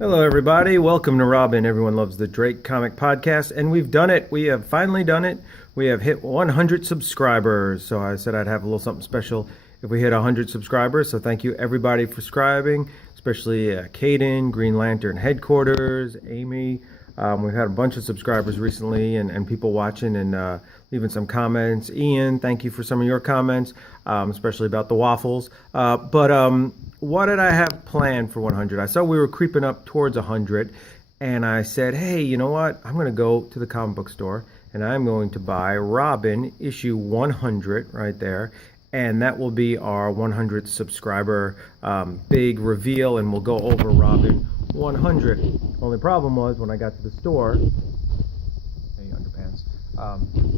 Hello, everybody. Welcome to Robin. Everyone loves the Drake Comic Podcast, and we've done it. We have finally done it. We have hit 100 subscribers. So I said I'd have a little something special if we hit 100 subscribers. So thank you, everybody, for subscribing, especially Caden, Green Lantern Headquarters, Amy. We've had a bunch of subscribers recently and people watching and leaving some comments. Ian, thank you for some of your comments, especially about the waffles. What did I have planned for 100? I saw we were creeping up towards 100, and I said, hey, you know what? I'm going to go to the comic book store, and I'm going to buy Robin issue 100 right there, and that will be our 100th subscriber big reveal, and we'll go over Robin 100. Only problem was when I got to the store, hey, underpants,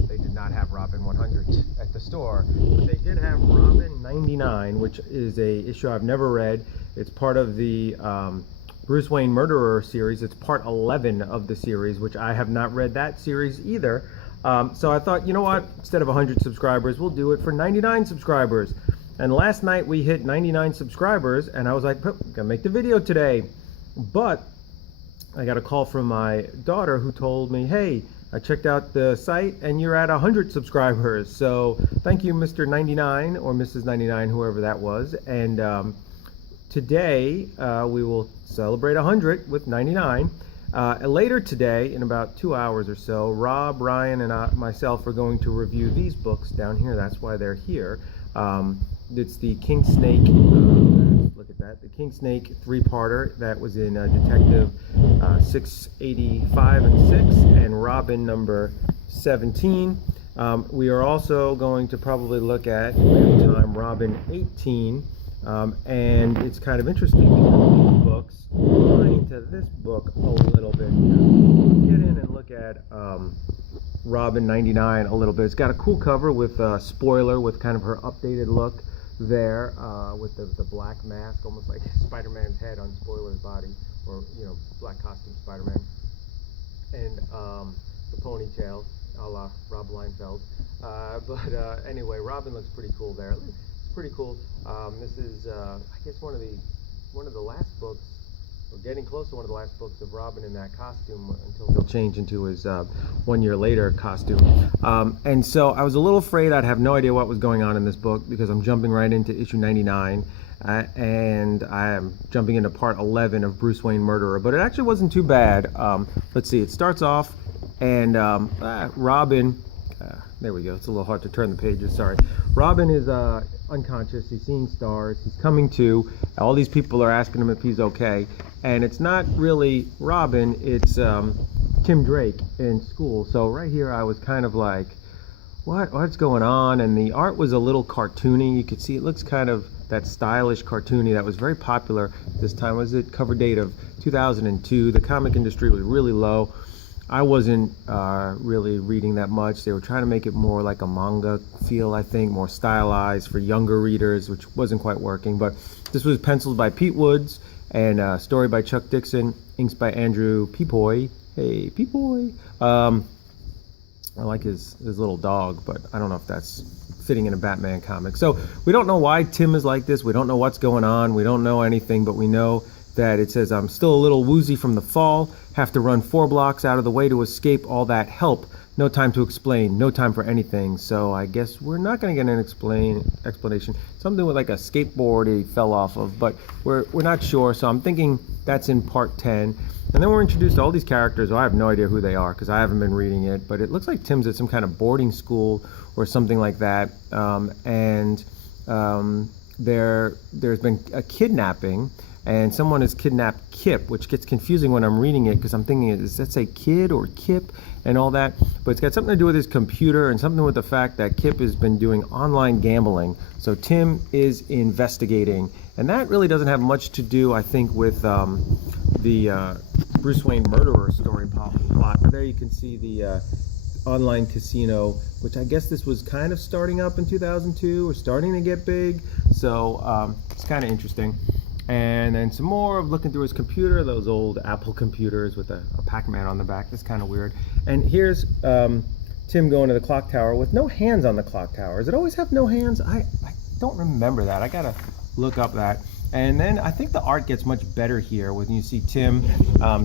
they did not have Robin 100 at the store, but they did have Robin 99, which is a issue I've never read. It's part of the Bruce Wayne Murderer series. It's part 11 of the series, which I have not read that series either. So I thought, you know what, instead of 100 subscribers, we'll do it for 99 subscribers. And last night we hit 99 subscribers, and I was like, gotta make the video today. But I got a call from my daughter who told me, hey, I checked out the site and you're at 100 subscribers. So thank you, Mr. 99 or Mrs. 99, whoever that was. And today we will celebrate 100 with 99. Later today, in about 2 hours or so, Rob, Ryan, and myself are going to review these books down here. That's why they're here. It's the King Snake, look at that, the King Snake three-parter that was in Detective 685 and 6, and Robin number 17. We are also going to probably look at, if we have time, Robin 18, and it's kind of interesting because these books tie into this book a little bit. Let's get in and look at Robin 99 a little bit. It's got a cool cover with spoiler with kind of her updated look there, with the black mask, almost like Spider-Man's head on Spoiler's body, or black costume Spider-Man, and the ponytail a la Rob Liefeld. Anyway, Robin looks pretty cool there. It's pretty cool. This is I guess one of the last books, or getting close to one of the last books of Robin in that costume until he'll change into his 1 year later costume. And so I was a little afraid I'd have no idea what was going on in this book because I'm jumping right into issue 99 and I am jumping into part 11 of Bruce Wayne Murderer, but it actually wasn't too bad. Let's see, it starts off and Robin, there we go, it's a little hard to turn the pages, sorry. Robin is unconscious, he's seeing stars, he's coming to, all these people are asking him if he's okay, and it's not really Robin, it's Tim Drake in school. So right here I was kind of like, what's going on? And the art was a little cartoony. You could see it looks kind of that stylish cartoony that was very popular this time. Was it cover date of 2002? The comic industry was really low. I wasn't really reading that much. They were trying to make it more like a manga feel, I think, more stylized for younger readers, which wasn't quite working. But this was penciled by Pete Woods and story by Chuck Dixon, inks by Andrew Peapoy. Hey, Peapoy. I like his little dog, but I don't know if that's fitting in a Batman comic. So we don't know why Tim is like this. We don't know what's going on. We don't know anything, but we know that it says, I'm still a little woozy from the fall, have to run 4 blocks out of the way to escape all that help. No time to explain, no time for anything. So I guess we're not going to get an explanation. Something with like a skateboard he fell off of, but we're not sure. So I'm thinking that's in part 10. And then we're introduced to all these characters. Well, I have no idea who they are because I haven't been reading it, but it looks like Tim's at some kind of boarding school or something like that. There's been a kidnapping, and someone has kidnapped Kip, which gets confusing when I'm reading it because I'm thinking, does that say kid or Kip and all that? But it's got something to do with his computer and something with the fact that Kip has been doing online gambling. So Tim is investigating, and that really doesn't have much to do, I think, with the Bruce Wayne Murderer story plot. But there you can see the online casino, which I guess this was kind of starting up in 2002 or starting to get big. So it's kind of interesting. And then some more of looking through his computer, those old Apple computers with a Pac-Man on the back. That's kind of weird. And here's Tim going to the clock tower with no hands on the clock tower. Does it always have no hands? I don't remember that. I gotta look up that. And then I think the art gets much better here when you see Tim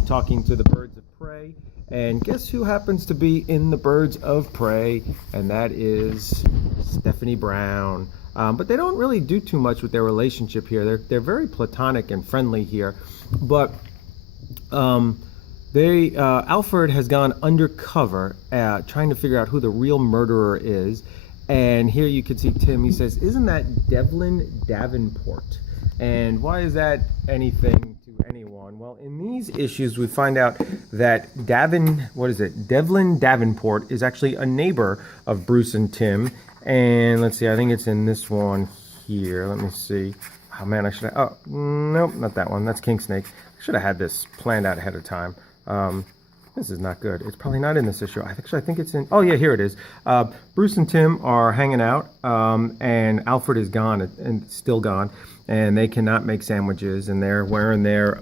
talking to the birds of prey. And guess who happens to be in the birds of prey? And that is Stephanie Brown. But they don't really do too much with their relationship here. They're very platonic and friendly here. But Alfred has gone undercover trying to figure out who the real murderer is. And here you can see Tim. He says, "Isn't that Devlin Davenport?" And why is that anything to anyone? Well, in these issues, we find out that Devlin Davenport is actually a neighbor of Bruce and Tim. And let's see, I think it's in this one here. Let me see. Oh man, nope, not that one. That's King Snake. I should have had this planned out ahead of time. This is not good. It's probably not in this issue. I think it's in. Oh yeah, here it is. Bruce and Tim are hanging out, and Alfred is gone and still gone, and they cannot make sandwiches, and they're wearing their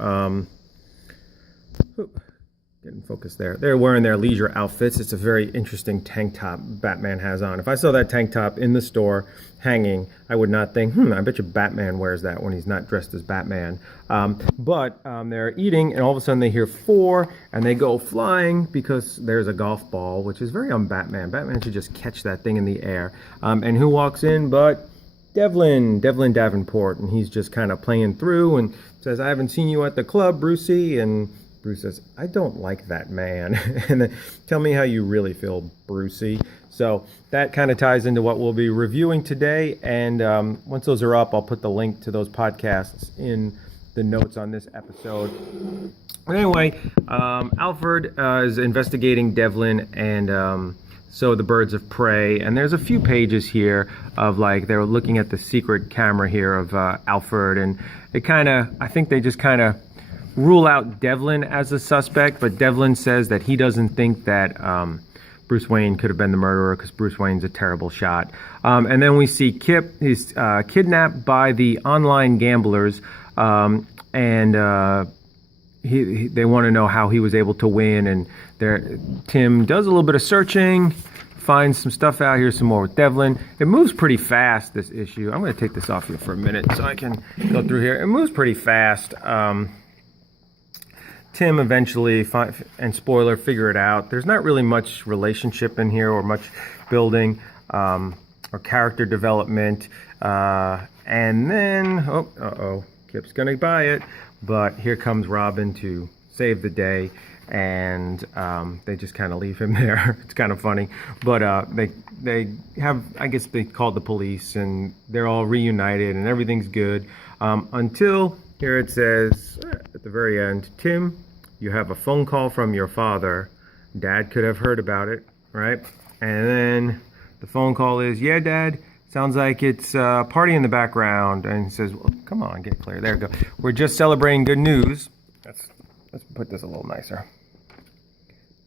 getting focused there. They're wearing their leisure outfits. It's a very interesting tank top Batman has on. If I saw that tank top in the store hanging, I would not think, I bet you Batman wears that when he's not dressed as Batman. But they're eating, and all of a sudden they hear 4, and they go flying because there's a golf ball, which is very un-Batman. Batman should just catch that thing in the air. And who walks in but Devlin Davenport, and he's just kind of playing through and says, "I haven't seen you at the club, Brucey," and Bruce says, "I don't like that man." And then, "Tell me how you really feel, Brucey." So that kind of ties into what we'll be reviewing today. And once those are up, I'll put the link to those podcasts in the notes on this episode. But anyway, Alfred is investigating Devlin and so the birds of prey. And there's a few pages here of they're looking at the secret camera here of Alfred. And I think they just kind of rule out Devlin as a suspect, but Devlin says that he doesn't think that Bruce Wayne could have been the murderer because Bruce Wayne's a terrible shot. And then we see Kip. He's kidnapped by the online gamblers, and they want to know how he was able to win. And Tim does a little bit of searching, finds some stuff out here, some more with Devlin. It moves pretty fast, this issue. I'm going to take this off here for a minute so I can go through here. It moves pretty fast. Tim eventually, and spoiler, figure it out. There's not really much relationship in here or much building or character development. And then, Kip's going to buy it. But here comes Robin to save the day. And they just kind of leave him there. It's kind of funny. But they have, I guess they called the police, and they're all reunited, and everything's good. Until here it says at the very end, "Tim, you have a phone call from your father. Dad could have heard about it," right? And then the phone call is, "Yeah, Dad, sounds like it's a party in the background." And he says, "Well, come on, get clear. There we go. We're just celebrating good news." Let's put this a little nicer.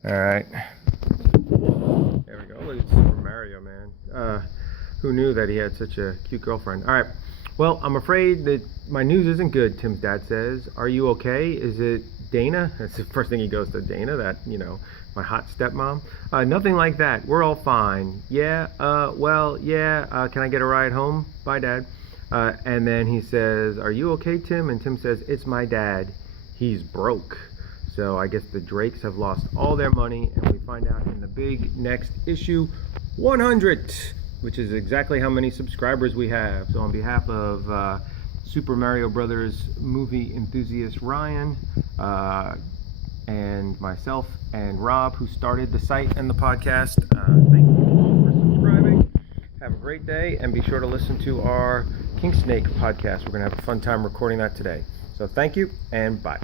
All right. There we go. Look at Super Mario, man. Who knew that he had such a cute girlfriend? All right. "Well, I'm afraid that my news isn't good," Tim's dad says. "Are you okay? Is it Dana?" That's the first thing he goes to, Dana, that, my hot stepmom. "Nothing like that. We're all fine." "Yeah, can I get a ride home? Bye, Dad." And then he says, "Are you okay, Tim?" And Tim says, "It's my dad. He's broke." So I guess the Drakes have lost all their money, and we find out in the big next issue, 100, which is exactly how many subscribers we have. So on behalf of Super Mario Brothers movie enthusiast Ryan, and myself and Rob, who started the site and the podcast, thank you all for subscribing. Have a great day, and be sure to listen to our King Snake podcast. We're going to have a fun time recording that today. So thank you, and bye.